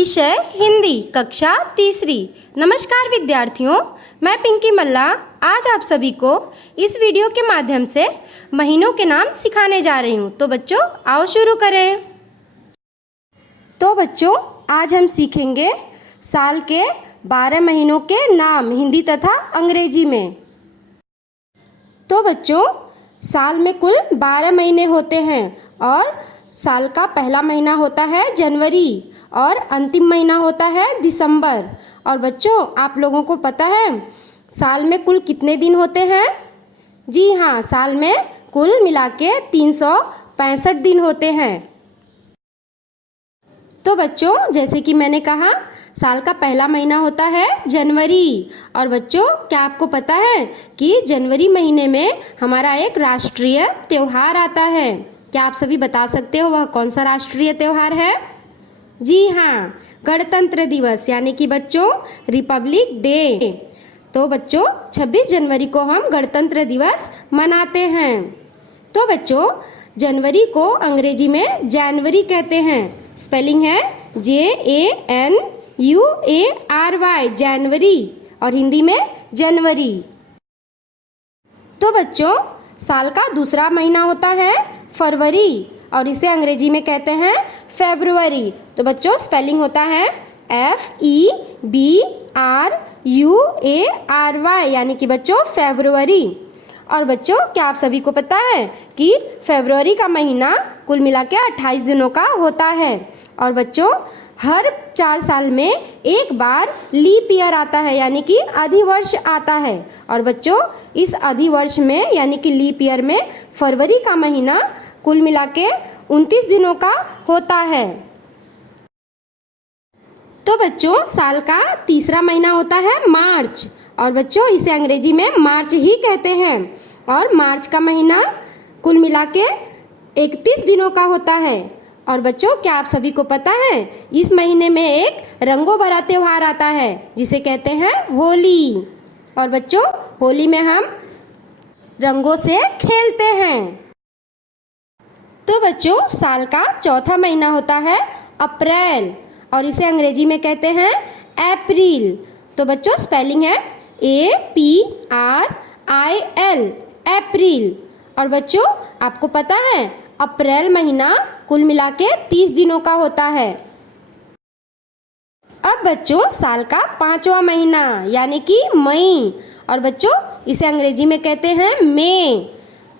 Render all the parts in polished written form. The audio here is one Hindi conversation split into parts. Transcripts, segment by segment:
विषय हिंदी, कक्षा तीसरी। नमस्कार विद्यार्थियों, मैं पिंकी मल्ला आज आप सभी को इस वीडियो के माध्यम से महीनों के नाम सिखाने जा रही हूँ। तो बच्चों आओ शुरू करें। तो बच्चों आज हम सीखेंगे साल के 12 महीनों के नाम हिंदी तथा अंग्रेजी में। तो बच्चों साल में कुल 12 महीने होते हैं और साल का पहला महीना होता है जनवरी और अंतिम महीना होता है दिसंबर। और बच्चों आप लोगों को पता है साल में कुल कितने दिन होते हैं? जी हाँ, साल में कुल मिला के 365 दिन होते हैं। तो बच्चों जैसे कि मैंने कहा साल का पहला महीना होता है जनवरी। और बच्चों क्या आपको पता है कि जनवरी महीने में हमारा एक राष्ट्रीय त्योहार आता है? क्या आप सभी बता सकते हो वह कौन सा राष्ट्रीय त्योहार है? जी हाँ, गणतंत्र दिवस यानी कि बच्चों रिपब्लिक डे। तो बच्चों 26 जनवरी को हम गणतंत्र दिवस मनाते हैं। तो बच्चों जनवरी को अंग्रेजी में जनवरी कहते हैं। स्पेलिंग है JANUARY जनवरी और हिंदी में जनवरी। तो बच्चों साल का दूसरा महीना होता है फरवरी और इसे अंग्रेजी में कहते हैं फरवरी। तो बच्चों स्पेलिंग होता है FEBRUARY यानी कि बच्चों फरवरी। और बच्चों क्या आप सभी को पता है कि फरवरी का महीना कुल मिला के 28 दिनों का होता है। और बच्चों हर 4 साल में एक बार लीप ईयर आता है यानी कि अधिवर्ष आता है। और बच्चों इस अधिवर्ष में यानी कि लीप ईयर में फरवरी का महीना कुल मिला के 29 दिनों का होता है। तो बच्चों साल का तीसरा महीना होता है मार्च और बच्चों इसे अंग्रेजी में मार्च ही कहते हैं। और मार्च का महीना कुल मिला के 31 दिनों का होता है। और बच्चों क्या आप सभी को पता है इस महीने में एक रंगों भरा त्योहार आता है जिसे कहते हैं होली। और बच्चों होली में हम रंगों से खेलते हैं। तो बच्चों साल का चौथा महीना होता है अप्रैल और इसे अंग्रेजी में कहते हैं अप्रैल। तो बच्चों स्पेलिंग है APRIL अप्रैल। और बच्चों आपको पता है अप्रैल महीना कुल मिला के 30 दिनों का होता है। अब बच्चों साल का 5वां महीना यानी कि मई और बच्चों इसे अंग्रेजी में कहते हैं मई।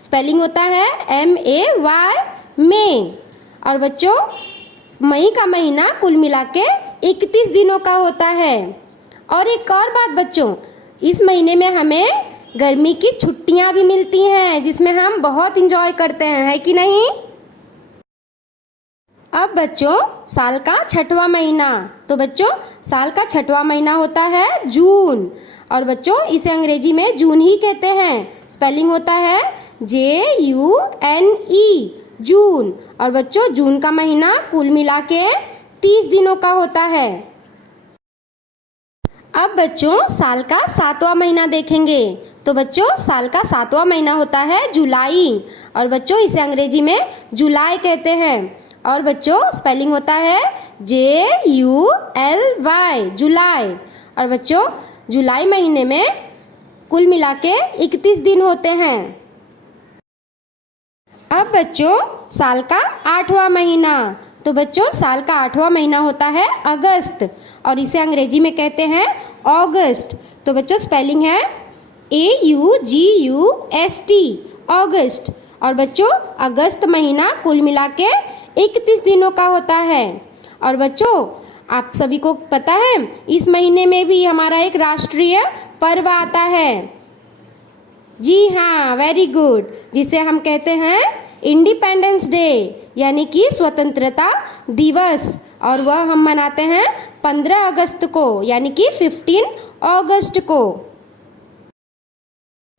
स्पेलिंग होता है MAY मई। और बच्चों मई का महीना कुल मिला के 31 दिनों का होता है। और एक और बात बच्चों इस महीने में हमें गर्मी की छुट्टियां भी मिलती हैं जिसमें हम बहुत इंजॉय करते हैं, है कि नहीं? अब बच्चों साल का 6वां महीना। तो बच्चों साल का 6वां महीना होता है जून और बच्चों इसे अंग्रेजी में जून ही कहते हैं। स्पेलिंग होता है JUNE जून। और बच्चों जून का महीना कुल मिला के 30 दिनों का होता है। अब बच्चों साल का 7वां महीना देखेंगे। तो बच्चों साल का 7वां महीना होता है जुलाई और बच्चों इसे अंग्रेजी में जुलाई कहते हैं। और बच्चों स्पेलिंग होता है JULY जुलाई। और बच्चों जुलाई महीने में कुल मिला के 31 दिन होते हैं। अब बच्चों साल का 8वां महीना। तो बच्चों साल का 8वां महीना होता है अगस्त और इसे अंग्रेजी में कहते हैं अगस्त। तो बच्चों स्पेलिंग है AUGUST अगस्त। और बच्चों अगस्त महीना कुल मिला के 31 दिनों का होता है। और बच्चों आप सभी को पता है इस महीने में भी हमारा एक राष्ट्रीय पर्व आता है। जी हाँ, वेरी गुड, जिसे हम कहते हैं इंडिपेंडेंस डे यानी कि स्वतंत्रता दिवस। और वह हम मनाते हैं 15 अगस्त को यानी कि 15 अगस्त को।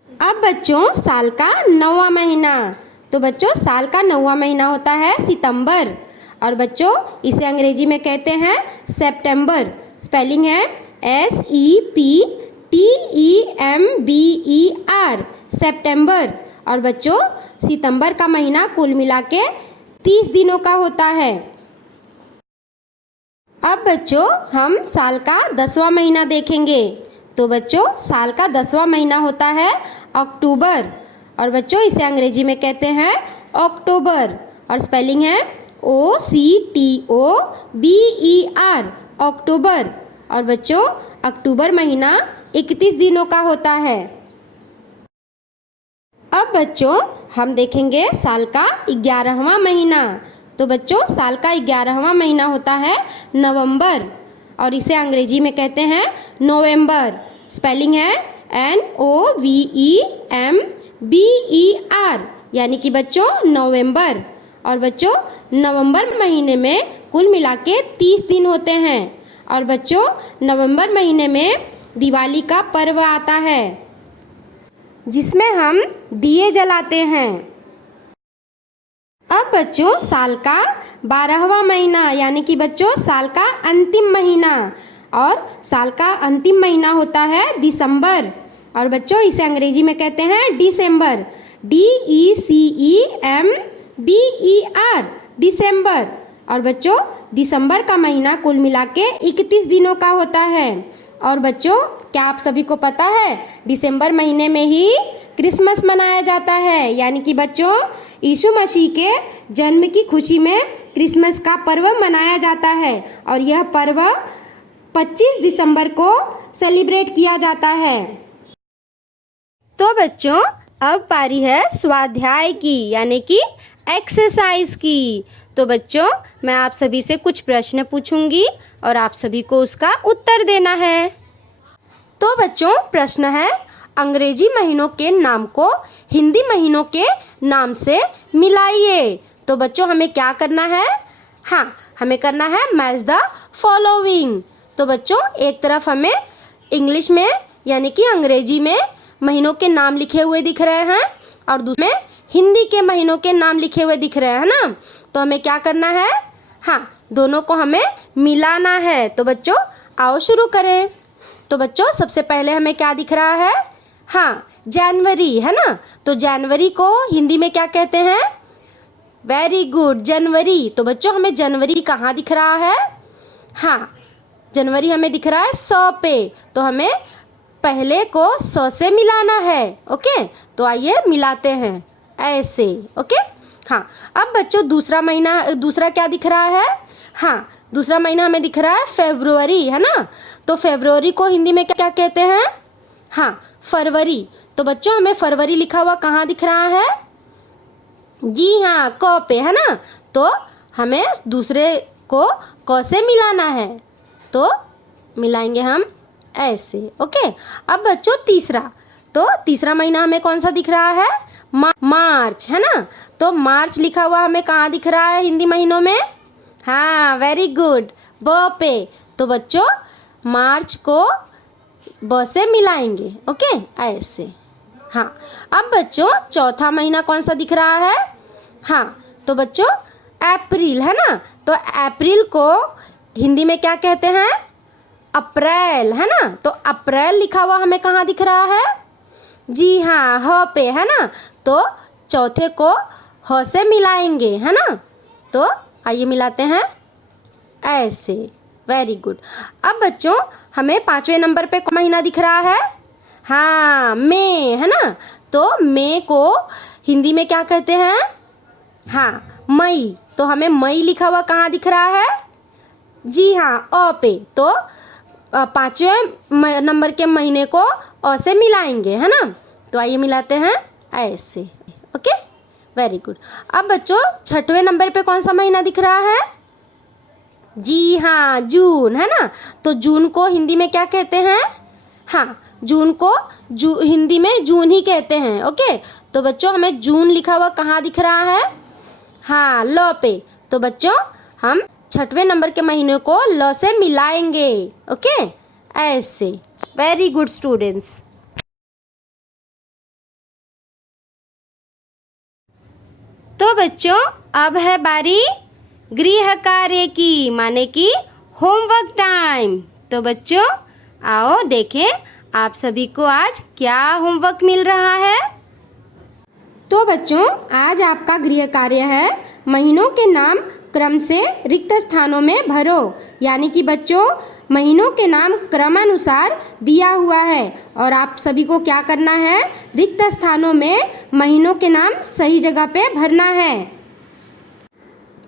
अब बच्चों साल का 9वां महीना। तो बच्चों साल का 9वां महीना होता है सितंबर और बच्चों इसे अंग्रेजी में कहते हैं सितंबर। स्पेलिंग है SEPTEMBER सितंबर। और बच्चों सितंबर का महीना कुल मिला के 30 दिनों का होता है। अब बच्चों हम साल का 10वां महीना देखेंगे। तो बच्चों साल का 10वां महीना होता है अक्टूबर, और बच्चों इसे अंग्रेजी में कहते हैं अक्टूबर, और स्पेलिंग है OCTOBER, अक्टूबर। और बच्चों अक्टूबर महीना 31 दिनों का होता है। अब बच्चों हम देखेंगे साल का 11वां महीना। तो बच्चों साल का 11वां महीना होता है नवंबर, और इसे अंग्रेजी में कहते हैं नवंबर। स्पेलिंग है NOVEMBER, यानी कि बच्चों नवंबर। और बच्चों नवंबर महीने में कुल मिला के 30 दिन होते हैं, और बच्चों नवंबर महीने में दिवाली का पर्व आता है जिसमें हम दिए जलाते हैं। अब बच्चों साल का 12वां महीना, यानी कि बच्चों साल का अंतिम महीना, और साल का अंतिम महीना होता है दिसंबर, और बच्चों इसे अंग्रेजी में कहते हैं दिसंबर, DECEMBER, दिसंबर। और बच्चों दिसंबर का महीना कुल मिला के 31 दिनों का होता है। और बच्चों क्या आप सभी को पता है दिसंबर महीने में ही क्रिसमस मनाया जाता है, यानी कि बच्चों यीशु मसीह के जन्म की खुशी में क्रिसमस का पर्व मनाया जाता है, और यह पर्व 25 दिसंबर को सेलिब्रेट किया जाता है। तो बच्चों अब पारी है स्वाध्याय की, यानी कि एक्सरसाइज की। तो बच्चों मैं आप सभी से कुछ प्रश्न पूछूंगी और आप सभी को उसका उत्तर देना है। तो बच्चों प्रश्न है, अंग्रेजी महीनों के नाम को हिंदी महीनों के नाम से मिलाइए। तो बच्चों हमें क्या करना है? हाँ, हमें करना है मैच द फॉलोइंग। तो बच्चों एक तरफ हमें इंग्लिश में यानी कि अंग्रेजी में महीनों के नाम लिखे हुए दिख रहे हैं, और दूसरे में हिंदी के महीनों के नाम लिखे हुए दिख रहे हैं ना। तो हमें क्या करना है? हाँ, दोनों को हमें मिलाना है। तो बच्चों आओ शुरू करें। तो बच्चों सबसे पहले हमें क्या दिख रहा है? हाँ, जनवरी है ना। तो जनवरी को हिंदी में क्या कहते हैं? वेरी गुड, जनवरी। तो बच्चों हमें जनवरी कहाँ दिख रहा है? हाँ, जनवरी हमें दिख रहा है 100 पे। तो हमें पहले को 100 से मिलाना है। ओके, तो आइए मिलाते हैं ऐसे। ओके, हाँ। अब बच्चों दूसरा क्या दिख रहा है? हाँ, दूसरा महीना हमें दिख रहा है फरवरी, है ना। तो फरवरी को हिंदी में क्या कहते हैं? हाँ, फरवरी। तो बच्चों हमें फरवरी लिखा हुआ कहाँ दिख रहा है? जी हाँ, क पे, है ना। तो हमें दूसरे को क से मिलाना है, तो मिलाएंगे हम ऐसे। ओके, अब बच्चों तीसरा महीना हमें कौन सा दिख रहा है? मार्च, है ना। तो मार्च लिखा हुआ हमें कहाँ दिख रहा है हिंदी महीनों में? हाँ, वेरी गुड, ब पे। तो बच्चों मार्च को ब से मिलाएंगे। ओके, ऐसे। हाँ, अब बच्चों चौथा महीना कौन सा दिख रहा है? हाँ, तो बच्चों अप्रैल, है ना। तो अप्रैल को हिंदी में क्या कहते हैं? अप्रैल, है ना। तो अप्रैल लिखा हुआ हमें कहाँ दिख रहा है? जी हाँ, ह पे, है ना। तो चौथे को ह से मिलाएंगे, है ना। तो आइए मिलाते हैं ऐसे। Very good. अब बच्चों हमें 5वें नंबर पे कौन महीना दिख रहा है? हाँ, मई, है ना। तो मई को हिंदी में क्या कहते हैं? हाँ, मई। तो हमें मई लिखा हुआ कहाँ दिख रहा है? जी हाँ, अ पे। तो 5वें नंबर के महीने को अ से मिलाएंगे, है ना। तो आइए मिलाते हैं ऐसे। Okay, very good. अब बच्चों 6वें नंबर पे कौन सा महीना दिख रहा है? जी हाँ, जून, है ना। तो जून को हिंदी में क्या कहते हैं? हाँ, जून को हिंदी में जून ही कहते हैं। ओके, तो बच्चों हमें जून लिखा हुआ कहाँ दिख रहा है? हाँ, ल पे। तो बच्चों हम 6वें नंबर के महीने को ल से मिलाएंगे। ओके, ऐसे। Very good students. तो बच्चों अब है बारी गृह कार्य की, माने कि होमवर्क टाइम। तो बच्चों आओ देखें आप सभी को आज क्या होमवर्क मिल रहा है। तो बच्चों, आज आपका गृह कार्य है महीनों के नाम क्रम से रिक्त स्थानों में भरो। यानी कि बच्चों, महीनों के नाम क्रमानुसार दिया हुआ है और आप सभी को क्या करना है, रिक्त स्थानों में महीनों के नाम सही जगह पे भरना है।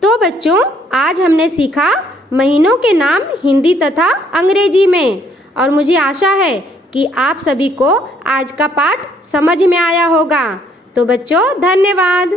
तो बच्चों, आज हमने सीखा महीनों के नाम हिंदी तथा अंग्रेजी में, और मुझे आशा है कि आप सभी को आज का पाठ समझ में आया होगा। तो बच्चों, धन्यवाद।